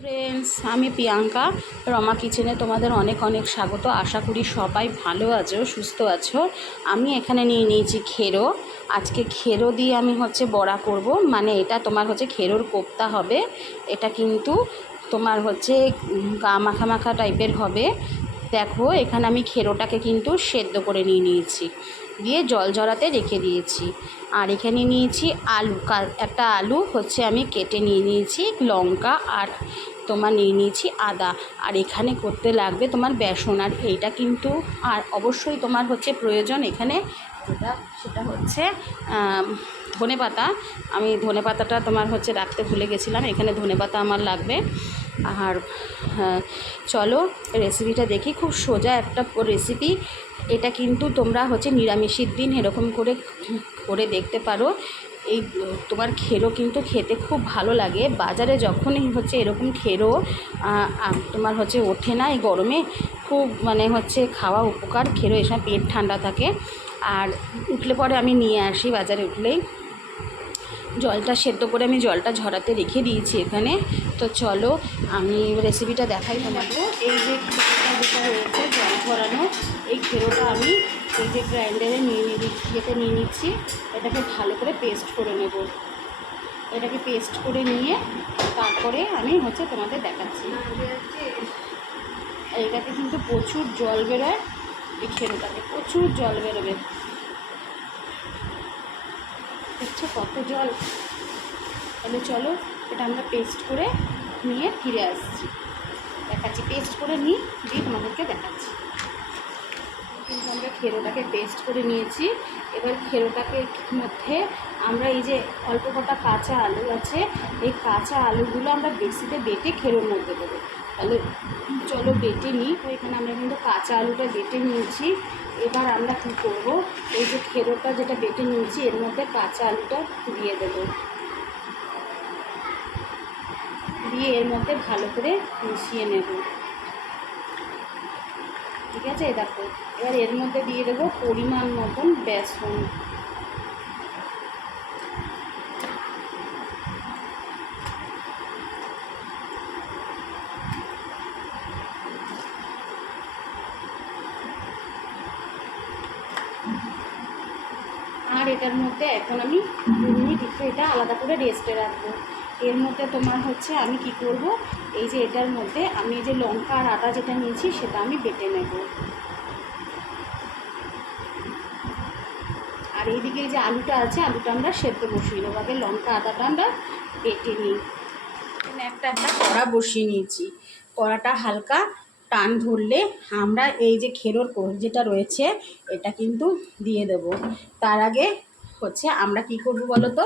Friends আমি প্রিয়াঙ্কা, রমা কিচেনে তোমাদের অনেক অনেক স্বাগত। আশা করি সবাই ভালো আছো, সুস্থ আছো। আমি এখানে নিয়ে নিয়েছি খেরো। আজকে খেরো দিয়ে আমি হচ্ছে বড়া করব। মানে এটা তোমার হচ্ছে খেরোর কোপ্তা হবে। এটা কিন্তু তোমার হচ্ছে গা মাখা মাখা টাইপের হবে। দেখো, এখানে আমি খেরোটাকে কিন্তু সেদ্ধ করে নিয়ে নিয়েছি। দিয়ে জল জড়াতে রেখে দিয়েছি। আর এখানে নিয়েছি আলু। একটা আলু হচ্ছে আমি কেটে নিয়ে নিয়েছি লঙ্কা আর তোমার নিয়ে নিয়েছি আদা। আর এখানে করতে লাগবে তোমার বেসন। আর এইটা কিন্তু আর অবশ্যই তোমার হচ্ছে প্রয়োজন এখানে। যেটা, সেটা হচ্ছে ধনে পাতা আমি ধনে পাতাটা তোমার হচ্ছে রাখতে ভুলে গেছিলাম। এখানে ধনে পাতা আমার লাগবে। আর হ্যাঁ, চলো রেসিপিটা দেখি। খুব সোজা একটা রেসিপি এটা কিন্তু তোমরা হচ্ছে নিরামিষের দিন এরকম করে করে দেখতে পারো। এই তোমার খেরো কিন্তু খেতে খুব ভালো লাগে। বাজারে যখনই হচ্ছে এরকম খেরো তোমার হচ্ছে ওঠে না এই গরমে খুব মানে হচ্ছে খাওয়া উপকার। খেরো এসব পেট ঠান্ডা থাকে। আর উঠলে পরে আমি নিয়ে আসি বাজারে উঠলেই। জলটা সেদ্ধ করে আমি জলটা ঝরাতে রেখে দিয়েছি এখানে। তো চলো, আমি রেসিপিটা দেখাই তোমাকে। এই যে খেরোটা যেটা রয়েছে, জল ঝরানো, এই খেরোটা আমি এই যে গ্রাইন্ডারে নিয়ে ইয়েতে নিয়ে নিচ্ছি। এটাকে ভালো করে পেস্ট করে নেব। এটাকে পেস্ট করে নিয়ে তারপরে আমি হচ্ছে তোমাদের দেখাচ্ছি। এইটাতে কিন্তু প্রচুর জল বেরোয়, এই খেরোটাতে প্রচুর জল বেরোবে। দেখছ কত জল? তাহলে চলো, এটা আমরা পেস্ট করে নিয়ে ফিরে আসছি। দেখাচ্ছি পেস্ট করে নিই, দিয়ে তোমাদেরকে দেখাচ্ছি। কিন্তু আমরা খেরোটাকে পেস্ট করে নিয়েছি। এবার খেরোটাকে মধ্যে আমরা এই যে অল্প কটা কাঁচা আলু আছে, এই কাঁচা আলুগুলো আমরা বেশিতে বেটে খেরোর মধ্যে দেবো। তাহলে চলো বেটে নিই তো এখানে আমরা কিন্তু কাঁচা আলুটা বেটে নিয়েছি। এবার আমরা কী করব? এই যে খেরোটা যেটা বেটে নিয়েছি, এর মধ্যে কাঁচা আলুটা দিয়ে দেবো। দিয়ে এর মধ্যে ভালো করে মিশিয়ে নেব। ঠিক আছে? দেখো, এবার এর মধ্যে দিয়ে দেবো পরিমাণ মতন বেসন আর এটার মধ্যে এখন আমি মিনিট একটু এটা আলাদা করে রেস্টে রাখব। এর মধ্যে তোমার হচ্ছে আমি কি করব? এই যে এটার মধ্যে আমি এই যে লঙ্কা আর আদা যেটা নিয়েছি সেটা আমি বেটে নেব। আর এইদিকে এই যে আলুটা আছে, আলুটা আমরা সেদ্ধ বসিয়ে নেব। আগে লঙ্কা, আদাটা আমরা বেটে নিই। একটা একটা কড়া বসিয়ে নিয়েছি। কড়াটা হালকা টান ধরলে আমরা এই যে খেরোর কোষ যেটা রয়েছে, এটা কিন্তু দিয়ে দেব। তার আগে হচ্ছে, আমরা কি করব বলো তো?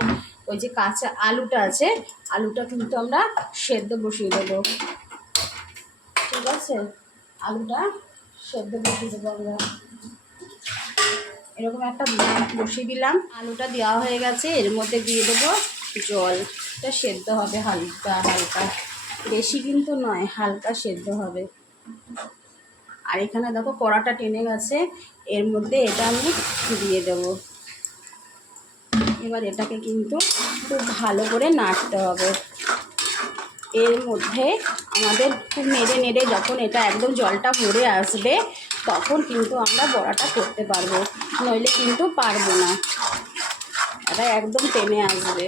ওই যে কাঁচা আলুটা আছে, আলুটা কিন্তু আমরা সেদ্ধ বসিয়ে দেবো। ঠিক আছে? আলুটা সেদ্ধ বসিয়ে দেবো আমরা। এরকম একটা বসিয়ে দিলাম। আলুটা দেওয়া হয়ে গেছে, এর মধ্যে দিয়ে দেবো জল। এটা সেদ্ধ হবে হালকা হালকা। বেশি কিন্তু নয়, হালকা সেদ্ধ হবে। আর এখানে দেখো কড়াটা টেনে গেছে, এর মধ্যে এটা আমি দিয়ে দেবো। এবার এটাকে কিন্তু খুব ভালো করে নাড়তে হবে। এর মধ্যে আমাদের খুব নেড়ে নেড়ে যখন এটা একদম জলটা ভরে আসবে, তখন কিন্তু আমরা বড়াটা করতে পারব। নইলে কিন্তু পারব না। এটা একদম টেনে আসবে।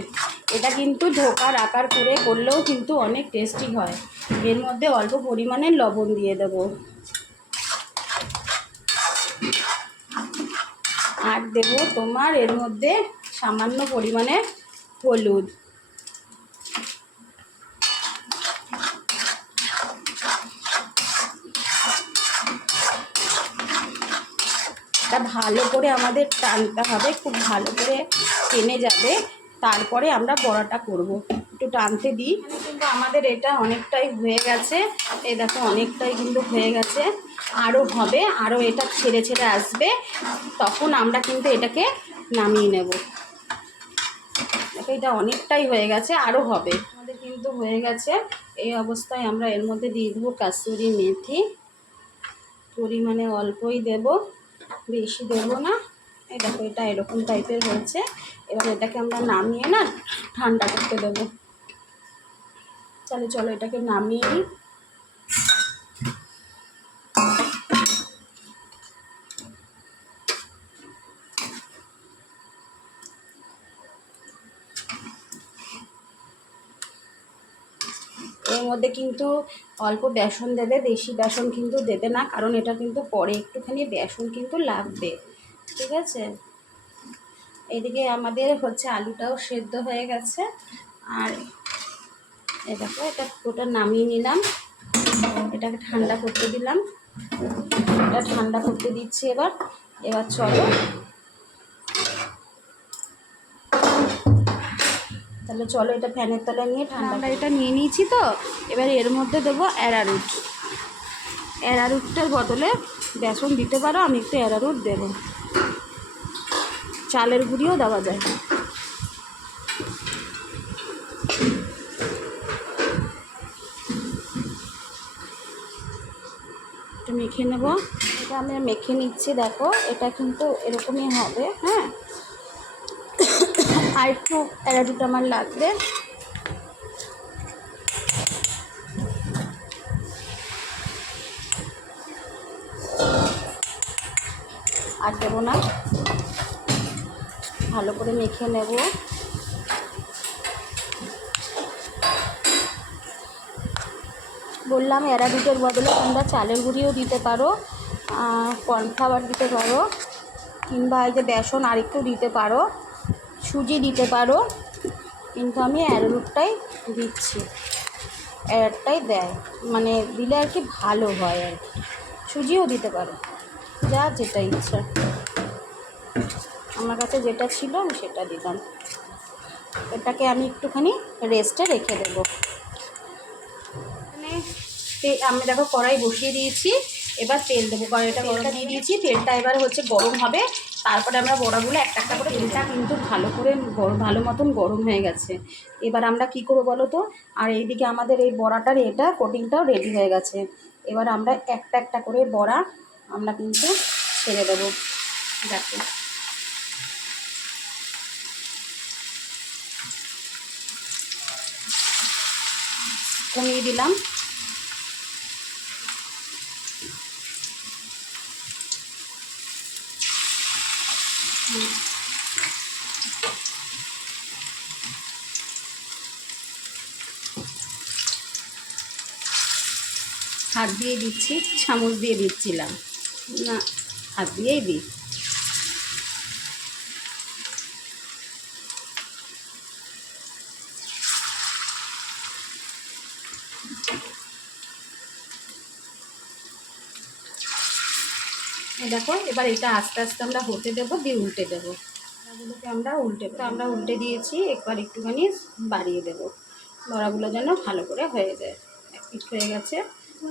এটা কিন্তু ঢোকার আকার করে করলেও কিন্তু অনেক টেস্টি হয়। এর মধ্যে অল্প পরিমাণে লবণ দিয়ে দেবো। আর দেবো তোমার এর মধ্যে সামান্য পরিমাণে হলুদ। এটা ভালো করে আমাদের টানতে হবে, খুব ভালো করে টেনে যাবে। তারপরে আমরা বড়াটা করব। একটু টানতে দিই। কিন্তু আমাদের এটা অনেকটাই হয়ে গেছে। এই দেখো, অনেকটাই কিন্তু হয়ে গেছে। আরও হবে আরও এটা ছেড়ে ছেড়ে আসবে। তখন আমরা কিন্তু এটাকে নামিয়ে নেব। দেখো এটা অনেকটাই হয়ে গেছে আরও হবে। আমাদের কিন্তু হয়ে গেছে। এই অবস্থায় আমরা এর মধ্যে দিয়ে দেবো কাসুরি মেথি। পরিমাণে অল্পই দেব, বেশি দেবো না। এই দেখো, এটা এরকম টাইপের হয়েছে। এবার এটাকে আমরা নামিয়ে না ঠান্ডা করতে দেবো। তাহলে চলো এটাকে নামিয়ে নিই। মধ্যে কিন্তু অল্প বেসন দেবে, বেশি বেসন কিন্তু দেবে না, কারণ এটা কিন্তু পরে একটুখানি বেসন কিন্তু লাগবে, ঠিক আছে? এদিকে আমাদের হচ্ছে আলুটাও সেদ্ধ হয়ে গেছে, আর এ দেখো, এটা ওটা নামিয়ে নিলাম, এটাকে ঠান্ডা করতে দিলাম, এটা ঠান্ডা করতে দিচ্ছি এবার এবার চলো তাহলে চলো এটা ফ্যানের তলায় নিয়ে ঠান্ডা এটা নিয়ে নিয়েছি তো। এবার এর মধ্যে দেবো অ্যারারুট। অ্যারারুটটার বদলে বেসন দিতে পারো আমি একটু অ্যারারুট দেবো। চালের গুঁড়িও দেওয়া যায়। একটু মেখে নেব। এটা আমি মেখে নিচ্ছি দেখো। এটা কিন্তু এরকমই হবে। হ্যাঁ। আর একটু আমার লাগবে। আর দেবো না। ভালো করে মেখে নেব। বললাম অ্যারাবিটের বদলে তোমরা চালের গুঁড়িও দিতে পারো কর্নফ্লাওয়ার দিতে পারো, কিংবা এই যে বেসন আরেকটু দিতে পারো। সুজি দিতে পারো। কিন্তু আমি অ্যারোরুটটাই দিচ্ছি। অ্যারটাই দেয়। মানে দিলে আর কি ভালো হয় আর কি। সুজিও দিতে পারো। যা যেটা ইচ্ছা। আমার কাছে যেটা ছিল আমি সেটা দিলাম এটাকে আমি একটুখানি রেস্টে রেখে দেবো। এখানে আমি দেখো কড়াই বসিয়ে দিয়েছি। এবার তেল দেবো কড়াইটা গরমটা দিয়ে দিয়েছি তেলটা এবার হচ্ছে গরম হবে। তারপরে আমরা বড়াগুলো একটা একটা করে তেলটা কিন্তু ভালো করে গরম ভালো মতন গরম হয়ে গেছে। এবার আমরা কি করব বলো তো? আর এইদিকে আমাদের এই বড়াটার এটা কোটিংটাও রেডি হয়ে গেছে। এবার আমরা একটা একটা করে বড়া আমরা কিন্তু ছেড়ে দেবো। দেখো। কমিয়ে দিলাম। হাত দিয়ে দিচ্ছি চামচ দিয়ে দিচ্ছিলাম। না হাত দিয়েই দিই। দেখো, এবার এটা আস্তে আস্তে আমরা হতে দেবো, দিয়ে উল্টে দেবো। বড়াগুলোকে আমরা উল্টে আমরা উল্টে দিয়েছি, একবার একটুখানি বাড়িয়ে দেবো। বড়াগুলো যেন ভালো করে হয়ে যায়। এক হয়ে গেছে,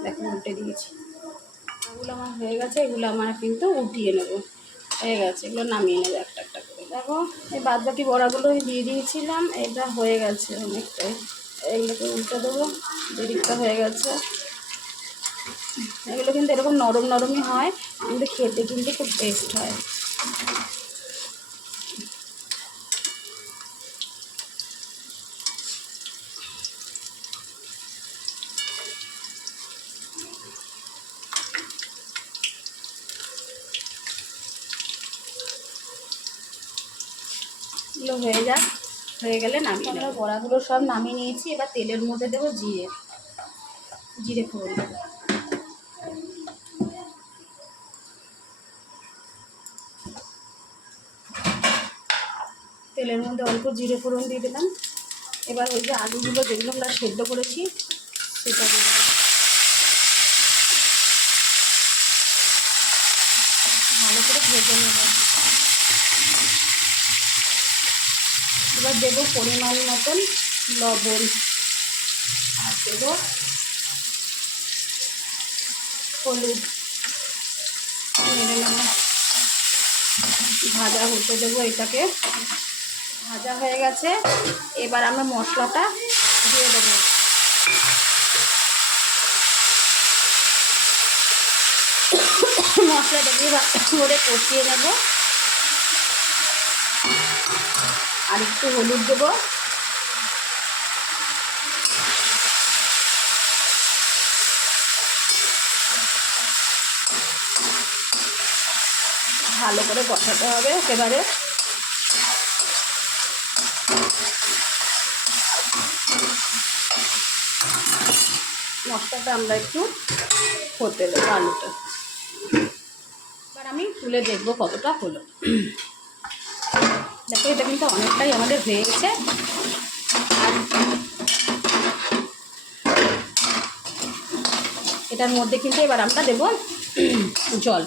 দেখো উল্টে দিয়েছি। এগুলো আমার হয়ে গেছে, এগুলো আমার কিন্তু উঠিয়ে নেব। হয়ে গেছে, এগুলো নামিয়ে নেব একটা একটা করে। দেখো, এই বাদ বাকি বড়াগুলো দিয়ে দিয়েছিলাম, এটা হয়ে গেছে অনেকটাই। এইগুলোকে উল্টে দেবো, দিদিকটা হয়ে গেছে। এগুলো কিন্তু এরকম নরম নরমই হয় কিন্তু খেতে কিন্তু খুব টেস্ট হয়। এগুলো হয়ে যাক, হয়ে গেলে নামিয়ে আমরা বড়াগুলো সব নামিয়ে নিয়েছি, এবার তেলের মধ্যে দেবো জিরে। জিরে ফোড়ন তেলের মধ্যে অল্প জিরে ফোড়ন দিয়ে দিলাম। এবার ওই যে আলুগুলো যেগুলো আমরা সেদ্ধ করেছি, সেটা দিয়ে ভালো করে ভেজে নেব। এবার দেবো পরিমাণ মতন লবণ। আর দেবো হলুদ। মেরে নেব ভাজা হতে দেবো এটাকে। ভাজা হয়ে গেছে। এবার আমরা মশলাটা দিয়ে দেবো। মশলাটা দিয়ে করে কষিয়ে নেব। আর একটু হলুদ দেবো। ভালো করে কষাতে হবে একেবারে। মশলাটা আমরা একটু হতে দেবো, আলুটা। এবার আমি তুলে দেখব কতটা হলো। দেখো, এটা কিন্তু অনেকটাই আমাদের হয়ে গেছে। এটার মধ্যে কিন্তু এবার আমরা দেব জল।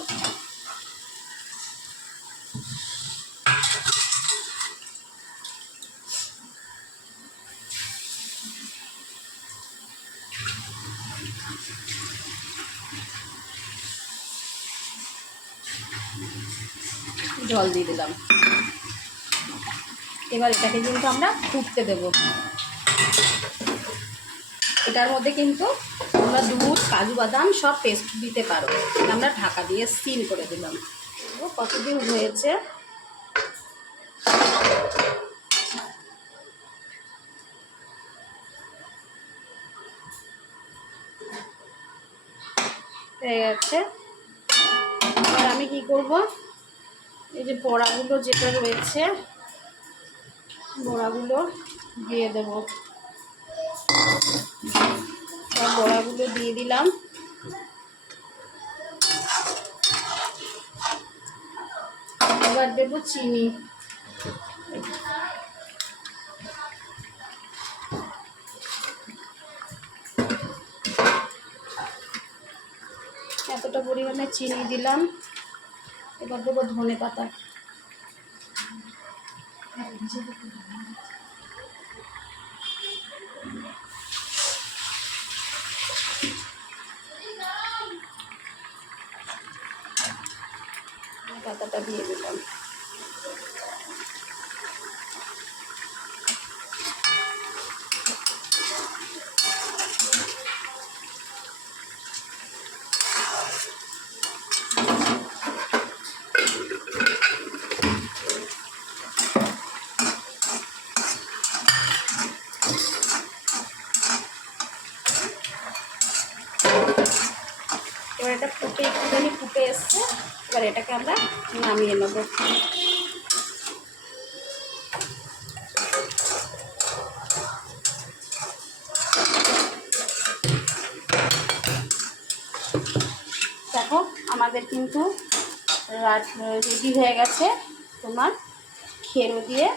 জল দিয়ে দিলাম। এবার এটাকে কিন্তু আমরা ফুটতে দেব। এটার মধ্যে কিন্তু তোমরা দুধ, কাজু বাদাম সব পেস্ট দিতে পারো। আমরা ঢাকা দিয়ে সিল করে দিলাম। কতদিন হয়েছে? হয়ে গেছে। এবার আমি কি করব? এই যে বড়াগুলো যেটা রয়েছে, বড়াগুলো দিয়ে দেব। বড়াগুলো দিয়ে দিলাম। এবার দেবো চিনি। এতটা পরিমাণে চিনি দিলাম। এবার দেবো ধনে পাতা। পাতাটা দিয়ে দিলাম এবার এটা ফুটে একটুখানি ফুটে এসছে এবার এটাকে আমরা নামিয়ে নেব। দেখো, আমাদের কিন্তু রেডি হয়ে গেছে তোমার খেরো দিয়ে।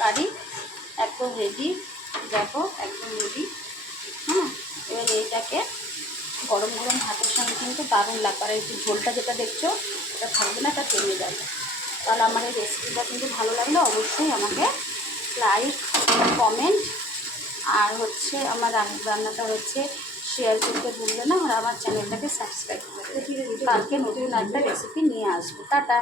কারি একদম রেডি দেখো, একদম রেডি হ্যাঁ? এবার এইটাকে গরম গরম ভাতের সঙ্গে কিন্তু দারুণ লাগবে। আর এই যে ঝোলটা যেটা দেখছ এটা থাকবে না এটা চলে যাবে। তাহলে আমার এই রেসিপিটা কিন্তু ভালো লাগলে অবশ্যই আমাকে লাইক কমেন্ট আর হচ্ছে আমার রান্না রান্নাটা হচ্ছে শেয়ার করতে ভুলবে না আর আমার চ্যানেলটাকে সাবস্ক্রাইব করবে কালকে নতুন একটা রেসিপি নিয়ে আসব। টাটা।